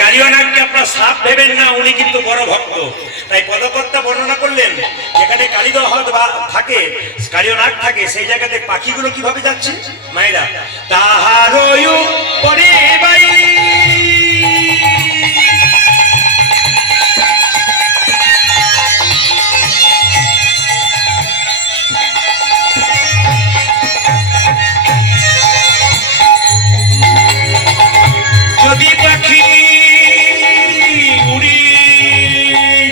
কালিয়ানাগকে আপনারা সাপ ভেবেন না, উনি কিন্তু বড় ভক্ত। তাই পদকর্তা বর্ণনা করলেন যেখানে কালীদহ থাকে, কালিয়ানাগ থাকে, সেই জায়গাতে পাখিগুলো কিভাবে যাচ্ছে মায়েরা, তাহারয়ু পরে বাইরি যদি পাখি উড়ি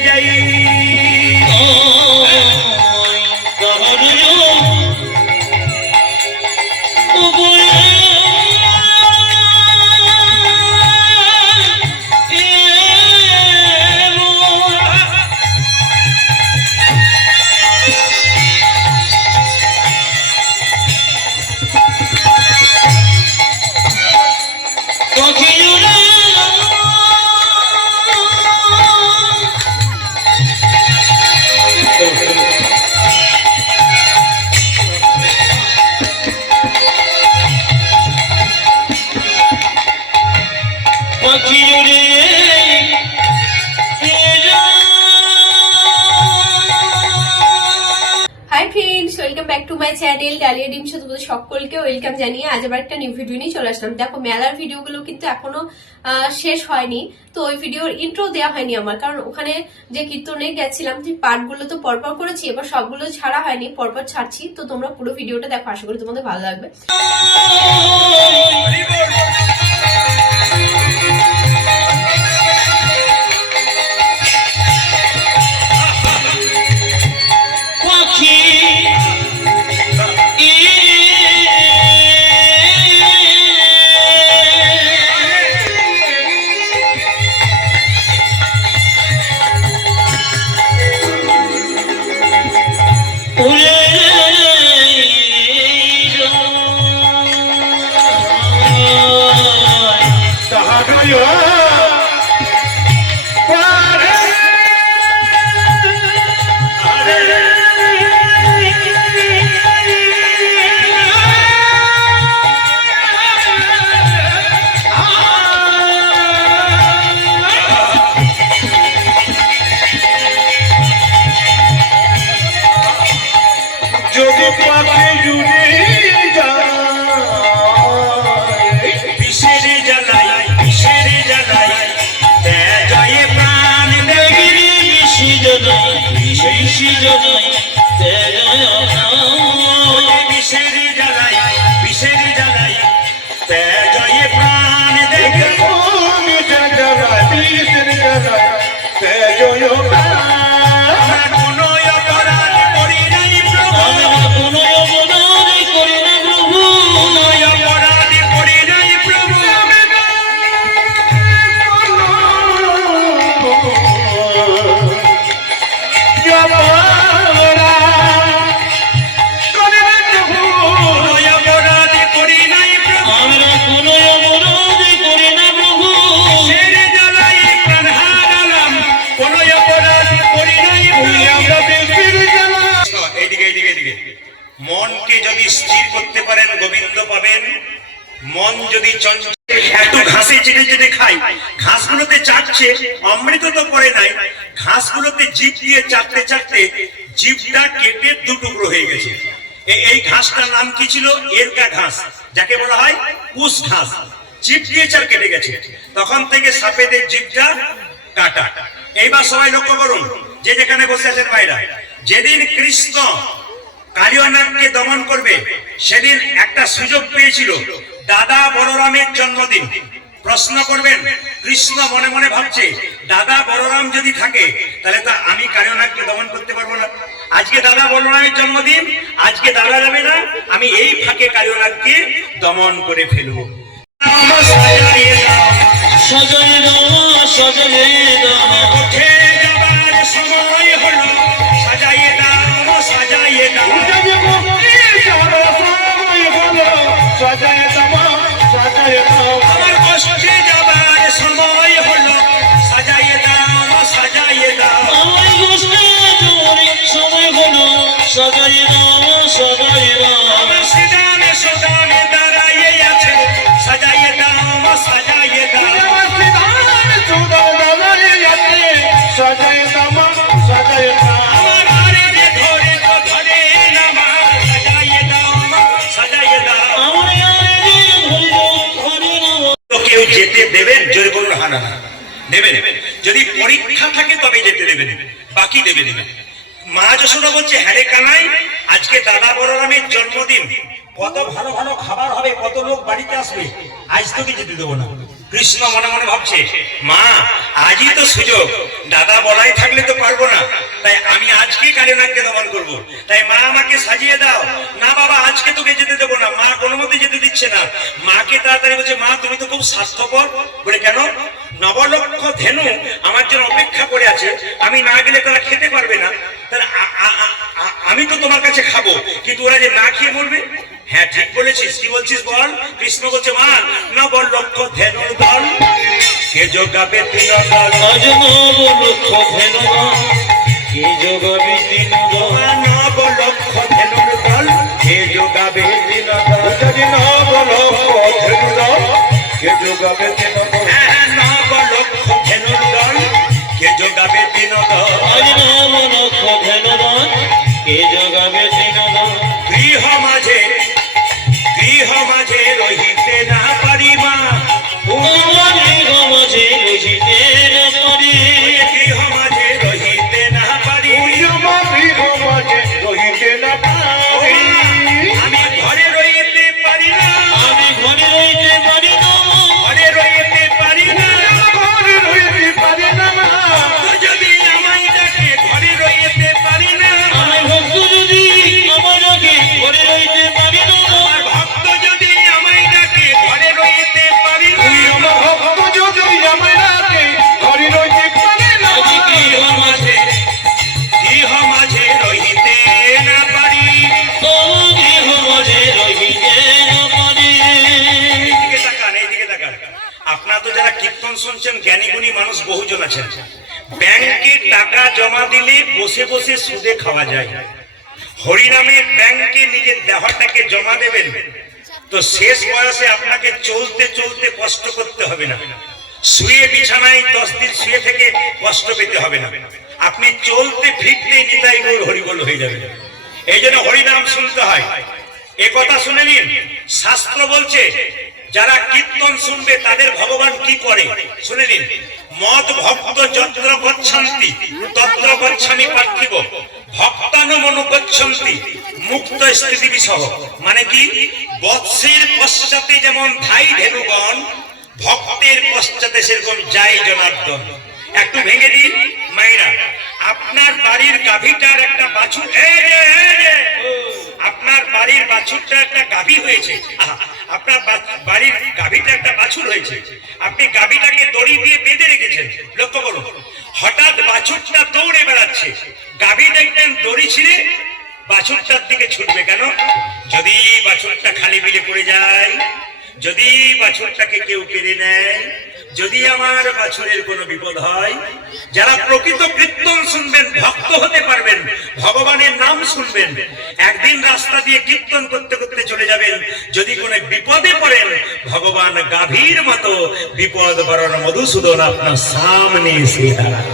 যাই সকলকে ওয়েলকাম জানিয়ে আজ আবার একটা নিউ ভিডিও নিয়ে চলে আসলাম। দেখো মেলার ভিডিওগুলো কিন্তু এখনো শেষ হয়নি, তো ওই ভিডিওর ইন্ট্রো দেওয়া হয়নি আমার, কারণ ওখানে যে কীর্তনে গেছিলাম যে পার্টগুলো তো পরপর করেছি, এবার সবগুলো ছাড়া হয়নি, পরপর ছাড়ছি। তো তোমরা পুরো ভিডিওটা দেখো, আশা করি তোমাদের ভালো লাগবে। মনকে যদি স্থির করতে পারেন গোবিন্দ পাবেন। মন যদি চঞ্চল, একটু ঘাসে চেটে চেটে খাই, ঘাসগুলোতে চাটছে, অমৃত তো পড়ে নাই, ঘাসগুলোতে জিভ দিয়ে চাটতে চাটতে জিভটা কেটে দুটুকরো হয়ে গেছে। এই ঘাসটার নাম কি ছিল? এরকা ঘাস, যাকে বলা হয় কুশ ঘাস। জিভ দিয়ে চার কেটে গেছে, তখন থেকে সাপেদের জিভটা কাটা। এইবার সবাই লক্ষ্য করুন, যে যেখানে বসে আছেন ভাইরা, যেদিন কৃষ্ণ কালিয়ানাগকে দমন করবে সেদিন একটা সুযোগ পেয়েছিল, দাদা বলরামের জন্মদিন। প্রশ্ন করবেন, কৃষ্ণ মনে মনে ভাবছে দাদা বলরাম যদি থাকে তাহলে তো আমি কালিয়ানাগকে দমন করতে পারবো না। আজকে দাদা বলরামের জন্মদিন, আজকে দাদা যাবে না, আমি এই ফাঁকে কালিয়ানাগকে দমন করে ফেলবো। উঠে যাবার সময় হলো, সাজাইয়ে দাও সাজাইয়ে দাও, আমার কষ্টে যাবার সময় হলো, সাজাইয়ে দাও সাজাইয়ে দাও, আমার কষ্টে যাবার সময় হলো, সাজাইয়ে দাও সাজাইয়ে দাও, আমার সিদানে সুদানে দাঁড়াইয়ে আছে, সাজাইয়ে দাও সাজাইয়ে দাও, সাজায় দামা সাজায় না আমার আরে যে ধরে তো ধরে না মা সাজাইয়ে দাও মা সাজাইয়ে দাও আমার আরে ধরে না তো কেউ যেতে দেবেন জোরে বলুন হানা দেবেন যদি পরীক্ষা থাকে তবে যেতে দেবেন বাকি দেবে দেবেন মা যশোদা বলছে হ্যারে কানাই আজকে দাদা বলরামের জন্মদিন কত ভালো ভালো খাবার হবে কত লোক বাড়িতে আসবে আজ তোকে যেতে দেবো না কৃষ্ণ মনে মনে ভাবছে মা আজই তো সুযোগ দাদা বলাই থাকলে তো পারবো না তাই আমি আজকে কালীনাথকে দমন করবো তাই মা আমাকে সাজিয়ে দাও না বাবা আজকে তোকে যেতে দেবো না মা কোনো মতে যেতে দিচ্ছে না মাকে তাড়াতাড়ি বলছে মা তুমি তো খুব স্বার্থপর বলে কেন নবলক্ষ ধেনু আমার জন্য অপেক্ষা করে আছে আমি না গেলে তারা খেতে পারবে না তাহলে আমি তো তোমার কাছে খাবো কিন্তু ওরা যে না খেয়ে মরবে হ্যাঁ ঠিক বলেছিস কি বলছিস বল কৃষ্ণ বলছে মা নবলক্ষ ধেনুর দল কে যোগাবে তিন দল আজ নবলক্ষ ধেনু কে যোগাবে তিন দল নবলক্ষ ধেনুর দল কে যোগাবে তিন দল যদি নবলক্ষ ধেনু দল কে যোগাবে তিন দল হ্যাঁ নবলক্ষ ধেনুর দল কে যোগাবে তিন দল আজ নবলক্ষ ধেনু দল কে যোগাবে তিন দল গৃহ মাঝে রহিতে না পারি মা তোমার গমজে রহিতে না পারি গৃহ মাঝে রহিতে না পারি আমার গমজে রহিতে না পারি আমি ঘরে রইতে পারি না আমি ঘরে রইতে পারি না ঘরে রইতে পারি না ঘরে রইতে পারি না তো যদি আমায় ডাকে ঘরে রইতে পারি না আমি ভক্ত যদি আমার আগে ঘরে রইতে পারি না আমার ভক্ত যদি আমায় ডাকে ঘরে রইতে পারি না আমার ভক্ত যদি আমার আগে ঘরে রইতে পারি না আজ গৃহ মাঝে রহিতে না পারি তোমার গমজে রহিতে না পারি এইদিকে তাকান আপনারা তো যারা কীর্তন শুনছেন জ্ঞানী গুণী মানুষ বহুজন আছেন ব্যাংকে টাকা জমা দিলে বসে বসে সুদে খাওয়া যায় হরিনামের ব্যাংকে নিজের দেহটাকে জমা দেবেন তো শেষ বয়সে আপনাকে চলতে চলতে কষ্ট করতে হবে না শুয়ে বিছানায় 10 দিন শুয়ে থেকে কষ্ট পেতে হবে না আপনি চলতে ফিরতে নিতাই গৌর হরিবল হয়ে যাবে এই জন্য হরিনাম শুনতে হয় এ কথা শুনে নিন শাস্ত্র বলছে যারা কীর্তন শুনবে তাদের ভগবান কি করে শুনে নিন মদ ভক্ত যত্র গচ্ছন্তি তত্র গচ্ছামি পার্থিব ভক্তানুমনু গচ্ছন্তি মুক্ত স্থিতি বিসহ মানে কি বৎসের পশ্চাতে যেমন ধাই ধেনুগণ ভক্তের পশ্চাতে সেরকম যায় জনার্দন একটু ভেঙে দিন মায়েরা আপনার বাড়ির গাভীটার একটা বাছুর আপনার বাড়ির বাছুরটা একটা গাভী হয়েছে আপনার বাড়ির গাভীটা একটা বাছুর হয়েছে আপনি গাভীটাকে দড়ি দিয়ে বেঁধে রেখেছেন লক্ষ্য করুন হঠাৎ বাছুরটা দৌড়ে বেড়াচ্ছে গাভী দেখবেন দড়ি ছিঁড়ে বাছুরটার দিকে ছুটবে কেন যদি বাছুরটা খালি বিলে পড়ে যায় যদি বাছুরটাকে কেউ কেড়ে নেয় যদি আমার বাছুরের কোনো বিপদ হয় যারা প্রকৃত কীর্তন শুনবেন ভক্ত হতে পারবেন ভগবানের নাম শুনবেন একদিন রাস্তা দিয়ে কীর্তন করতে করতে চলে যাবেন যদি কোনো বিপদে পড়েন ভগবান গাভীর মতো বিপদ বরণ মধুসূদন আপনার সামনে এসে দাঁড়ায়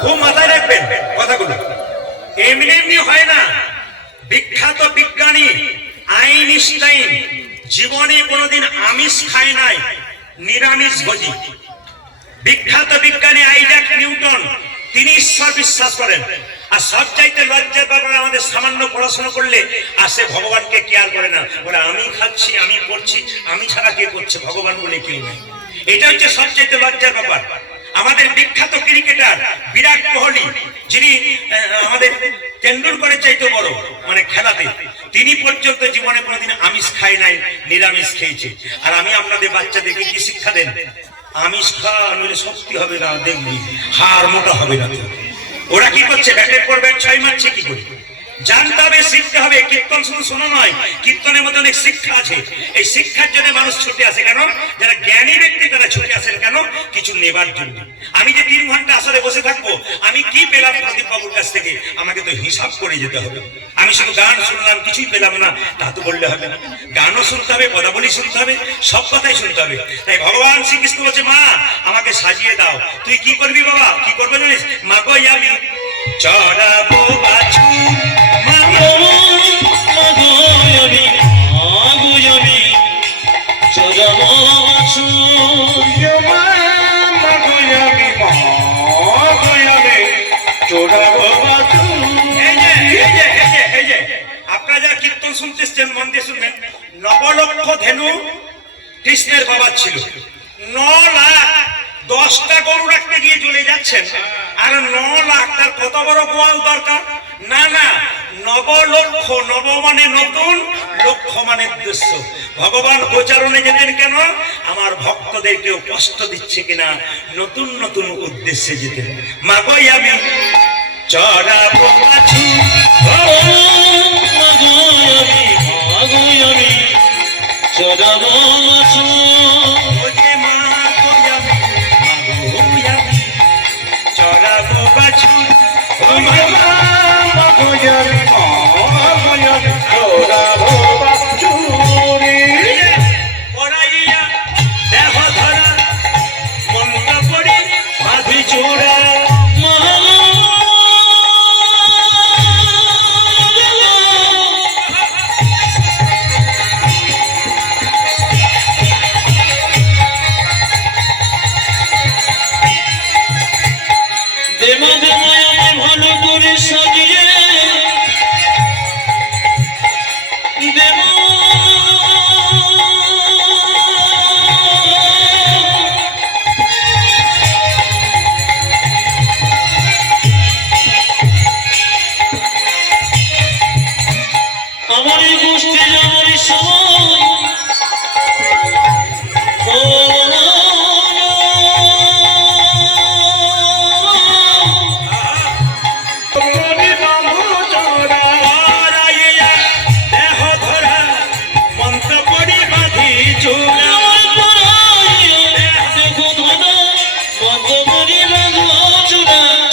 খুব মাথায় রাখবেন কথাগুলো এমনি এমনি হয় না বিখ্যাত বিজ্ঞানী আইনস্টাইন জীবনে কোনোদিন আমিষ খায় নাই নিরামিষ ভোজি বিখ্যাত বিজ্ঞানী আইজাক নিউটন তিনি ঈশ্বর বিশ্বাস করেন আর সব চাইতে লজ্জার ব্যাপারে আমাদের সামান্য পড়াশোনা করলে আর সে ভগবানকে কেয়ার করে না বলে আমি খাচ্ছি আমি পড়ছি আমি ছাড়া কে করছে ভগবান বলে কেউ নেই এটা হচ্ছে সবচাইতে লজ্জার ব্যাপার আমাদের বিখ্যাত ক্রিকেটার বিরাট কোহলি যিনি আমাদের তেন্ডুলকরের চাইতে বড় মানে খেলাতে তিনি পর্যন্ত জীবনে কোনোদিন আমিষ খায় নাই নিরামিষ খেয়েছে আর আমি আপনাদের বাচ্চাদেরকে কি শিক্ষা দেন আমিষ খাওয়া নইলে শক্তি হবে না দেখবি হাড় মোটা হবে না ওরা কি করছে ব্যাটের পর ব্যাট 6 মারছে কি করে জানতে হবে শিখতে হবে কীর্তন শুধু শোনা নয় কীর্তনের মধ্যে অনেক শিক্ষা আছে এই শিক্ষার জন্য মানুষ ছুটে আসে কেন যারা জ্ঞানী ব্যক্তি তারা ছুটে আসেন কেন কিছু নেবার জন্য আমি যে 3 ঘন্টা আসলে বসে থাকবো আমি কি পেলাম প্রদীপ বাবুর কাছ থেকে আমাকে তো হিসাব করে যেতে হবে আমি শুধু গান শুনলাম কিছুই পেলাম না তা তো বললে হবে না গানও শুনতে হবে পদাবলী শুনতে হবে সব কথাই শুনতে হবে তাই ভগবান শ্রীকৃষ্ণ বলছে মা আমাকে আমাকে সাজিয়ে দাও। তুই কি করবি বাবা? কি করবো জানিস? মাগো আমি চড়াবো বাছুর, মাগো আমি চড়াবো বাছুর, মাগো আমি চড়াবো বাছুর। এই যে আপনারা যারা কীর্তন শুনতেছেন মন দিয়ে শুনবেন। নবলক্ষ ধেনু কৃষ্ণের বাবা ছিল। 9 লাখ 10টা গরু রাখতে গিয়ে চলে যাচ্ছেন, আর 9 লাখ তার কত বড় গোয়াল দরকার? না না, নবলক্ষ, নব মানে নতুন, লক্ষ্য মানে উদ্দেশ্য। ভগবান গোচারণে যেতেন কেন? আমার ভক্তদেরকেও কষ্ট দিচ্ছে কিনা, নতুন নতুন উদ্দেশ্যে যেতেন। মাগোই আমি চড়াবো বাছুর, আমি চড়াবো বাছুর, ওরে মাগোই আমি চড়াবো বাছুর, ও মামা মাগোই আমি চড়াবো বাছুর। পড়াইয়া দেহ ধরা মন্ত্র পড়ি মাধি চূড়া, দেমা দেমায় আমি ভালো করে সাজিয়ে দেমা, আমার এই গোষ্ঠী আমার সময় পড়াইয়া দেহ ধরা মন্ত্র পড়ি মাধি চূড়া,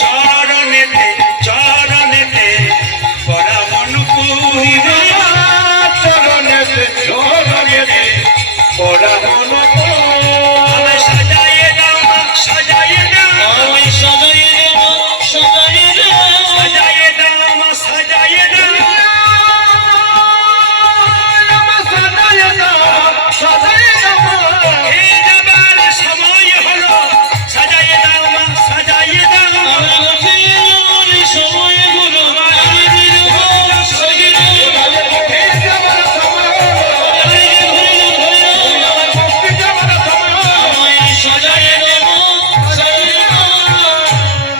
চরণেতে চরণেতে পরা মনুপুরি, চরণেতে চরণেতে পরা মনুপুরি। আমায় সাজাইয়ে দাও মা, সাজাইয়ে দাও, সাজাইয়ে দাও মা, সাজাইয়ে দাও, এই যাবার সময় হলো, সাজাইয়ে দাও মা, সাজাইয়ে দাও,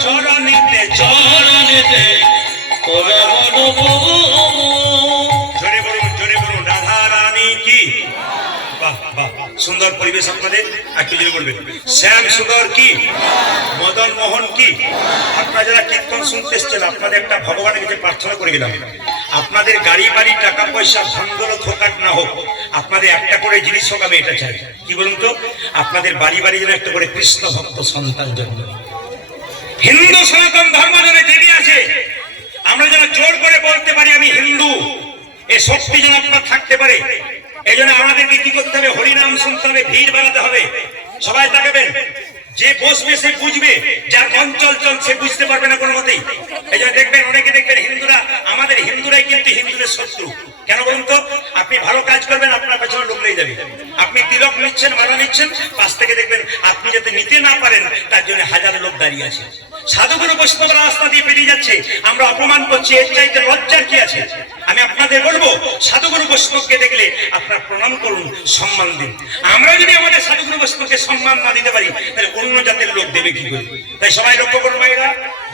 চরণেতে চরণেতে জোরে বলুন রাধা রানী কি। বাহ বাহ, সুন্দর পরিবেশ আপনাদের। একটু জোরে বলবেন শ্যাম সুন্দর কি, মদন মোহন কি। আপনারা যারা কীর্তন শুনতে এসছেন, আপনাদের একটা ভগবানের কাছে প্রার্থনা করে গেলাম, আপনাদের গাড়ি বাড়ি টাকা পয়সা ধন্দলত হোক আর না হোক, আপনাদের একটা করে জিনিস হোক, আমি এটা চাই। কি বলুন তো? আপনাদের বাড়ি বাড়ি যেন একটা করে কৃষ্ণ ভক্ত সন্তান জন্ম। হিন্দু সনাতন ধর্ম যেন জেগে আছে, আমরা যেন জোর করে বলতে পারি আমি হিন্দু, এই শক্তি যেন আপনার থাকতে পারে। এই জন্য আমাদেরকে কি করতে হবে? হরিনাম শুনতে হবে, ভিড় বানাতে হবে। সবাই তাকাবেন, যে বসবে সে বুঝবে, যার অঞ্চল চল সে বুঝতে পারবে না কোনো মতেই। এই জন্য দেখবেন অনেকে দেখবেন হিন্দুরা, আমাদের হিন্দুরাই কিন্তু হিন্দুদের শত্রু। কেন বলুন তো? আপনি ভালো কাজ করবেন, আপনার পেছনে লোক লেগে যাবে। আপনি তিলক নিচ্ছেন, মালা নিচ্ছেন, পাশ থেকে দেখবেন আপনি যাতে নিতে না পারেন তার জন্য হাজার লোক দাঁড়িয়ে আছে। সাধুগুরু বৈষ্ণব রাস্তা দিয়ে পেরিয়ে যাচ্ছে, আমরা অপমান করছি, এর চাইতে লজ্জার কি আছে? আমি আপনাদের বলবো, সাধুগুরু বৈষ্ণবকে দেখলে আপনারা প্রণাম করুন, সম্মান দিন। আমরা যদি আমাদের সাধুগুরু বৈষ্ণবকে সম্মান না দিতে পারি, তাহলে অন্য জাতের লোক দেবে কি করে? তাই সবাই লক্ষ্য করুন ভাইরা,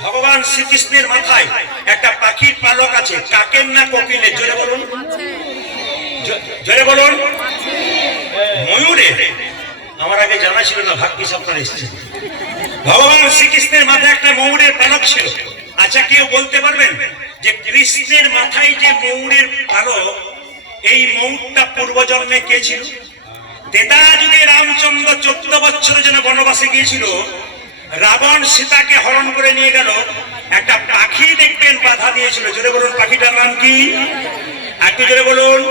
ভগবান শ্রীকৃষ্ণের মাথায় একটা পাখির পালক আছে, কাকের না কোকিলের? জোরে বলুন, জোরে বলুন। ময়ূরের? আমার আগে জানা ছিল না, ভাগ্যিস আপনারা এসেছেন। ভগবান শ্রীকৃষ্ণের মাথায় একটা ময়ূরের পালক ছিল। আচ্ছা, কেউ বলতে পারবেন যে কৃষ্ণের মাথায় যে ময়ূরের পালক, এই ময়ূরটা পূর্বজন্মে কে ছিল? তেতা যুগে রামচন্দ্র 14 বছর যেন বনবাসে গিয়েছিল, রাবণ সীতাকে হরণ করে নিয়ে গেল, একটা পাখি দেখবেন বাধা দিয়েছিল। জোরে বলুন, পাখিটার নাম কি? একটু জোরে বলুন।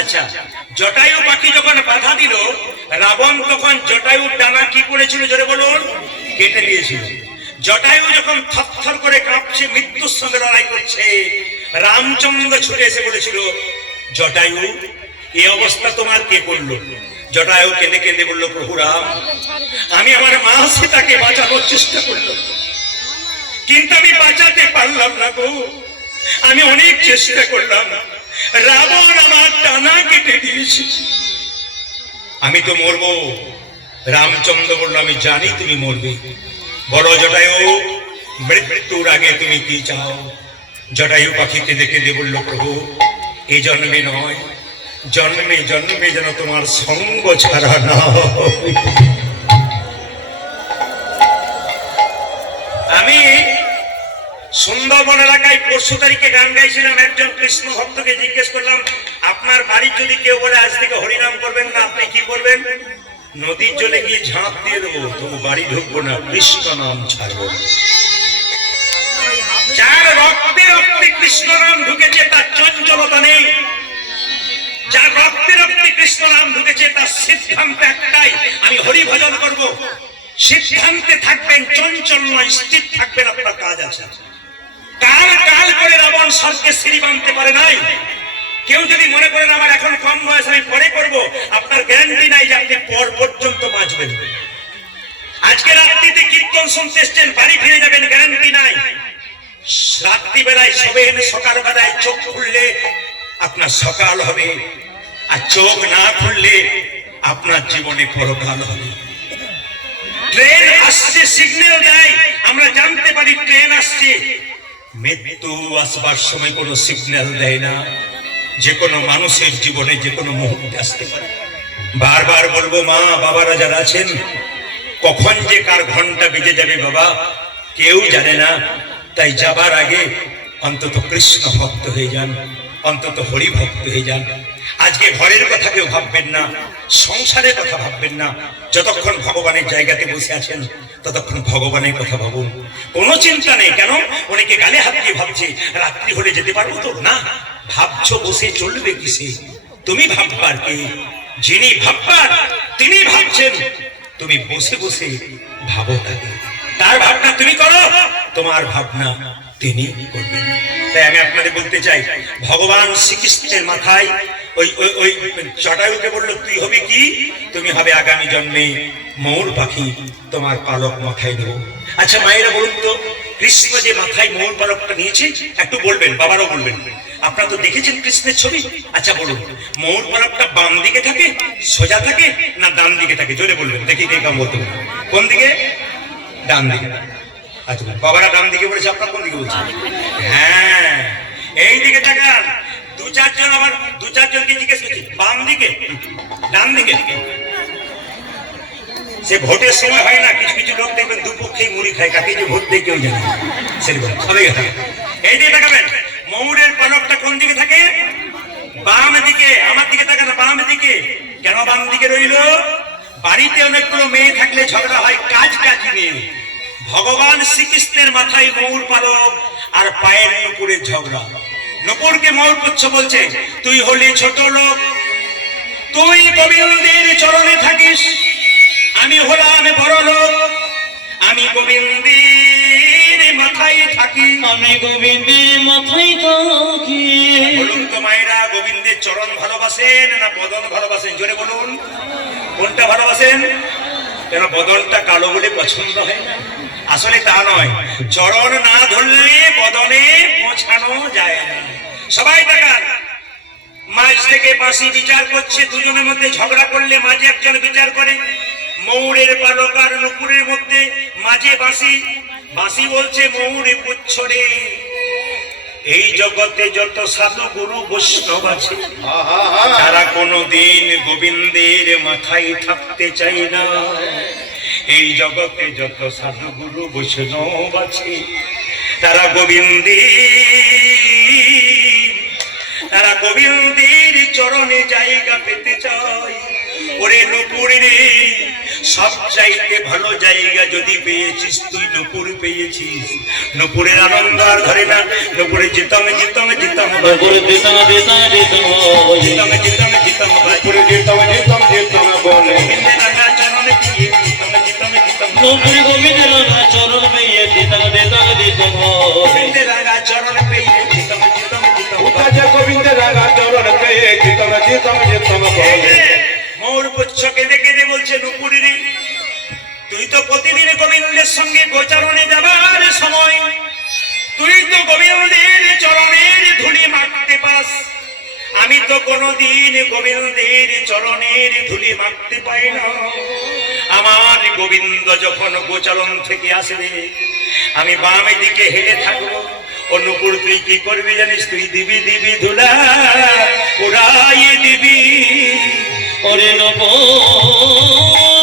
আচ্ছা, জটায়ু পাখি যখন বাধা দিল, রাবণ তখন জটায়ুর ডানা কি করেছিল জোরে বলুন? কেটে দিয়েছিল। জটায়ু যখন থরথর করে কাঁপছে, মৃত্যুর সঙ্গে লড়াই করছে, রামচন্দ্র ছুটে এসে বলেছিল, জটায়ু এই অবস্থা তোমার কে করলো? জটায়ু কেঁদে কেঁদে বলল, প্রভু রাম, আমি আমার মা সীতাকে বাঁচানোর চেষ্টা করলাম, কিন্তু আমি বাঁচাতে পারলাম না গো, আমি অনেক চেষ্টা করলাম, রাবণ আমার ডানা কেটে দিয়েছে, আমি তো মরবো। রামচন্দ্র বলল, আমি জানি তুমি মরবে, বলো জটায়ু মৃত্যুর আগে তুমি কি চাও? জটায়ু পাখি কেঁদে কেঁদে বলল, প্রভু এই জন্মে নয়, জন্মে জন্মে যেন তোমার সঙ্গ ছাড়া না হয়। আমি সুন্দরবন এলাকায় 25 তারিখে গান গাইছিলাম, একজন কৃষ্ণ ভক্তকে জিজ্ঞেস করলাম, আপনার বাড়ির যদি কেউ বলে আজ থেকে হরিনাম করবেন না, আপনি কি করবেন? নদীর জলে গিয়ে ঝাঁপ দিয়ে দেবো, তবু বাড়ি ঢুকবো না, কৃষ্ণ নাম ছাড়বো। যার রক্তে রক্তে কৃষ্ণ নাম ঢুকেছে তার চঞ্চলতা নেই, যার রক্তে রক্তে কৃষ্ণ নাম ঢুকেছে তার সিদ্ধান্ত একটাই, আমি হরি ভজন করব। সিদ্ধান্তে থাকবেন, চঞ্চল নয়, স্থির থাকবেন, আপনার কাজ আছে। কাল কাল করে রাবণ স্বর্গে সিঁড়ি বাঁধতে পারে নাই। কেউ যদি মনে করেন আমার এখন কম বয়স, আমি পরে করব, আপনার গ্যারান্টি নাই যে আপনি পর পর্যন্ত বাঁচবেন। আজকে রাত্রিতে কীর্তন শুনতে এসছেন, বাড়ি ফিরে যাবেন, গ্যারান্টি নাই। রাত্রিবেলায় শোবেন, সকালবেলায় চোখ খুললে আপনার সকাল হবে, আর চোখ না খুললে আপনার জীবনে পরকাল হবে। ট্রেন আসছে, সিগন্যাল দেয়, আমরা জানতে পারি ট্রেন আসছে। মৃত্যু আসবার সময় কোনো সিগন্যাল দেয় না, যে কোনো মানুষের জীবনে যে কোনো মুহূর্তে আসতে পারে। বারবার বলবো, মা বাবারা যারা আছেন, কখন যে কার ঘন্টা বেজে যাবে বাবা কেউ জানে না, তাই যাবার আগে অন্তত কৃষ্ণ ভক্ত হয়ে যান, অন্তত হরি ভক্ত হয়ে যান। আজকে ঘরের কথা কেউ ভাববেন না, সংসারের কথা ভাববেন না, যতক্ষণ ভগবানের জায়গাতে বসে আছেন ততক্ষণ ভগবানের কথা ভাবুন, কোনো চিন্তা নেই। কেন অনেকে গালে হাত দিয়ে ভাবছে রাত্রি হলে যেতে পারবো তো না, ভাবছো বসে চলবে কিসে? তুমি ভাববার কে? যিনি ভাববার তিনি ভাবছেন, তুমি বসে বসে ভাবো তাকে, তার ভাবনা তুমি করো, তোমার ভাবনা তিনি করবেন। তাই আমি আপনাদের বলতে চাই, ভগবান শ্রীকৃষ্ণের মাথায় ওই ওই জটায়ুকে বললো, তুই হবে কি? তুমি হবে আগামী জন্মে ময়ূর পাখি, তোমার পালক মাথায় দেবো। আচ্ছা মায়েরা বলুন তো, কৃষ্ণ যে মাথায় ময়ূর পালকটা নিয়েছে, একটু বলবেন, বাবারাও বলবেন, আপনারা তো দেখেছেন কৃষ্ণের ছবি। আচ্ছা বলুন, ময়ূর পালকটা বাম দিকে থাকে, সোজা থাকে, না ডান দিকে থাকে? জোরে বলবেন দেখি, কে কাম বলতে পারে? কোন দিকে? ডান দিকে। আচ্ছা বাবারা ডান দিকে বলেছে, আপনার কোন দিকে বলছেন? হ্যাঁ, এই দিকে তাকান। দু চারজনকে জিজ্ঞেস করছি, বাম দিকে, ডান দিকে। সে ভোটের সময় হয় না, কিছু কিছু লোক দেখবেন দুপক্ষেই মুড়ি খায়, কাকে যে ভোট দেয় কেউ জানে। এই দিকে তাকাবেন, ময়ূরের পালকটা কোন দিকে থাকে? বাম দিকে। আমার দিকে তাকান, বাম দিকে। কেন বাম দিকে রইল? বাড়িতে অনেকগুলো মেয়ে থাকলে ঝগড়া হয়, কাজ নিয়ে। ভগবান শ্রীকৃষ্ণের মাথায় ময়ূর পালক আর পায়ের নুপুরের ঝগড়া। নুপুরকে ময়ূর পুচ্ছ বলছে, তুই হলি ছোট লোক, তুই গোবিন্দের চরণে থাকিস, আমি হলাম বড় লোক, আমি গোবিন্দের মাথায় থাকি, আমি গোবিন্দের মাথায় থাকি। বলুন তো মায়েরা, গোবিন্দের চরণ ভালোবাসেন না বদন ভালোবাসেন? জোরে বলুন, কোনটা ভালোবাসেন? কেন বদনটা কালো বলে পছন্দ হয় না? আসলে তা নয়, চরণ না ধরলে বদনে পৌঁছানো যায় না। সবাই দেখান, মাঝ থেকে বাঁশি বিচার করছে, দুজনের মধ্যে ঝগড়া করলে মাঝে একজন বিচার করে। ময়ূরের পালক আর নুপুরের মধ্যে মাঝে বাঁশি। বাঁশি বলছে, ময়ূরে পুচ্ছ রে, এই জগতে যত সাধু গুরু বৈষ্ণব আছে, তারা কোনদিন গোবিন্দের মাথায় থাকতে চায় না। এই জগতে যত সাধু গুরু বৈষ্ণব আছে, তারা গোবিন্দের চরণে জায়গা পেতে চায়। ওরে নুপুর রে, সব চাইতে ভালো জায়গা যদি পেয়েছিস তুই নুপুর পেয়েছিস। নুপুরের আনন্দ আর ধরে না, নুপুরে জিতম জিতম জিতম নপুরে দিতাম দিতাম দিতাম জিতম জিতম জিতম পুরে যেতাম যেতাম যেতাম বলে গোবিন্দের রাঙা চরণে দিয়ে জিতম জিতম জিতম নপুরে গোবিন্দের চরণ পেয়ে দিতাম দিতাম দিতাম গোবিন্দের রাঙা চরণ পেয়ে জিতম জিতম জিতম উঠাছে গোবিন্দের রাগা চরণ পেয়ে যেতাম যেতাম যেতাম বলে মোর পুচ্ছ কেঁদে কেঁদে বলছে নুপুরি রে, তুই তো প্রতিদিন গোবিন্দের সঙ্গে গোচারণে যাবার সময় তুই তো গোবিন্দের চরণের ধুলি মাখতে পাস, আমি তো কোনোদিন গোবিন্দের চরণের ধুলি মাখতে পাই না। আমার গোবিন্দ যখন গোচারণ থেকে আসবে আমি বামে দিকে হেলে থাকবো। অনুপুর তুই কি করবি জানিস, তুই দিবি দিবি ধুলা উড়াইয়ে দিবি। ওরে নপুর